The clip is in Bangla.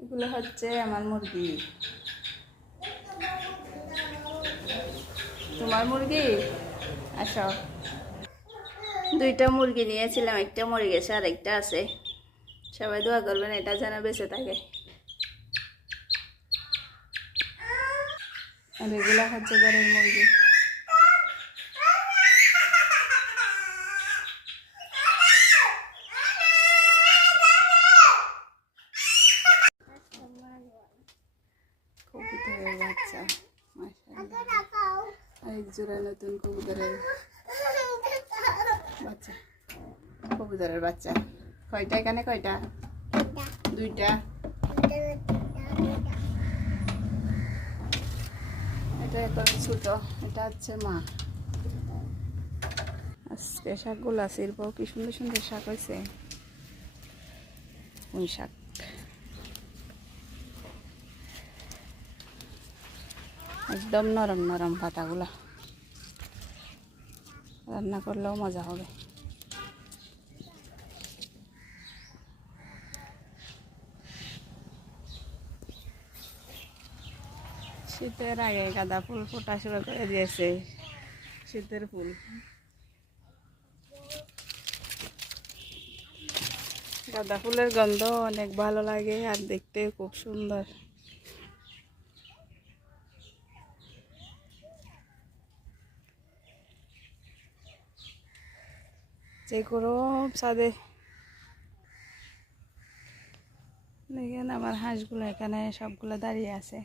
এগুলো হচ্ছে আমার মুরগি। তোমার মুরগি? আসো। দুইটা মুরগি নিয়েছিলাম, একটা মরে গেছে আর একটা আছে। সবাই দোয়া করবেন এটা যেন বেঁচে থাকে। আর এগুলো হচ্ছে ঘরের মুরগি। কবুতরের বাচ্চা, মাশাআল্লাহ। আরেক জোড়া নতুন কবুতরের বাচ্চা। কবুতরের বাচ্চা কয়টা এখানে? কয়টা? দুইটা। এটা এখন ছোট, এটা হচ্ছে মা। আজকে শাকগুলো আছে, এরপর কি সুন্দর সুন্দর শাক হয়েছে। পুঁই শাক, একদম নরম নরম পাতাগুলা, রান্না করলেও মজা হবে। শীতের আগে গাঁদা ফুল ফোটা শুরু করে দিয়েছে। শীতের ফুল, গাঁদা ফুলের গন্ধ অনেক ভালো লাগে আর দেখতে খুব সুন্দর। যে গরম ছাদে, দেখেন আমার হাঁসগুলো এখানে সবগুলো দাঁড়িয়ে আছে।